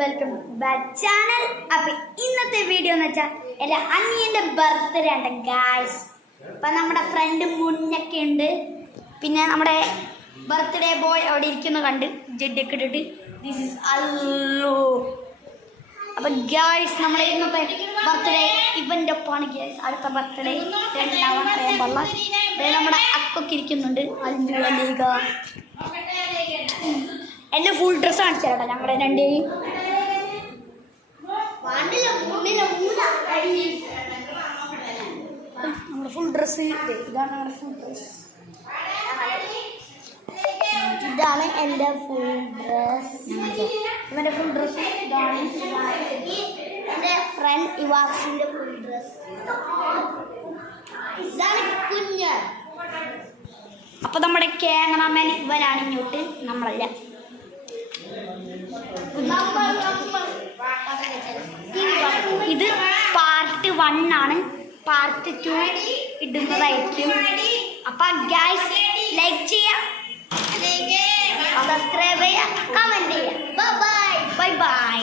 Welcome back channel. അപ്പൊ ഇന്നത്തെ video എന്ന് വെച്ചാൽ എൻ്റെ അനിയൻ്റെ ബർത്ത്ഡേ ഉണ്ട് ഗായ്സ്. അപ്പം നമ്മുടെ ഫ്രണ്ട് മുന്നൊക്കെ ഉണ്ട്, പിന്നെ നമ്മുടെ ബർത്ത്ഡേ ബോയ് അവിടെ ഇരിക്കുന്ന കണ്ട് ജഡ്ഡൊക്കെ ഇട്ടിട്ട് ദിസ് ഈസ് അല്ലോ. അപ്പം ഗായ്സ് നമ്മുടെ ഇന്നത്തെ ബർത്ത്ഡേ ഇവൻ്റെ ഒപ്പമാണ് ഗായ്സ്. അടുത്ത ബർത്ത്ഡേ ഉണ്ടാവാൻ അറിയാൻ പാടില്ല. നമ്മുടെ അക്കൊക്കെ ഇരിക്കുന്നുണ്ട്. അല്ലുക എൻ്റെ ഫുൾ ഡ്രസ്സ് കാണിച്ചു കേട്ടോ ഞങ്ങളുടെ രണ്ടേയും. നമ്മുടെ ഫുൾ ഡ്രസ്സ് ഇതാണ്. നമ്മുടെ ഫുൾ ഡ്രസ്സ് ഇതാണ് എൻ്റെ ഫുൾ ഡ്രസ്സ്. ഇവൻ്റെ ഫുൾ ഡ്രസ്സ് ഇതാണ്. എൻ്റെ ഫ്രണ്ട് ഇവാസിൻ്റെ ഫുൾ ഡ്രസ്സ് ഇതാണ്. കുഞ്ഞ് അപ്പൊ നമ്മുടെ ക്യാമറാമാൻ ഇവനാണ്, ഇങ്ങോട്ട് നമ്മളല്ല. ഇത് പാർട്ട് 1 ആണ്. പാർട്ട് 2 ഇടുന്നതായിരിക്കും. അപ്പൊ ഗൈസ് ലൈക്ക് ചെയ്യാം, സബ്സ്ക്രൈബ് ചെയ്യാം, കമന്റ് ചെയ്യാം. Bye bye.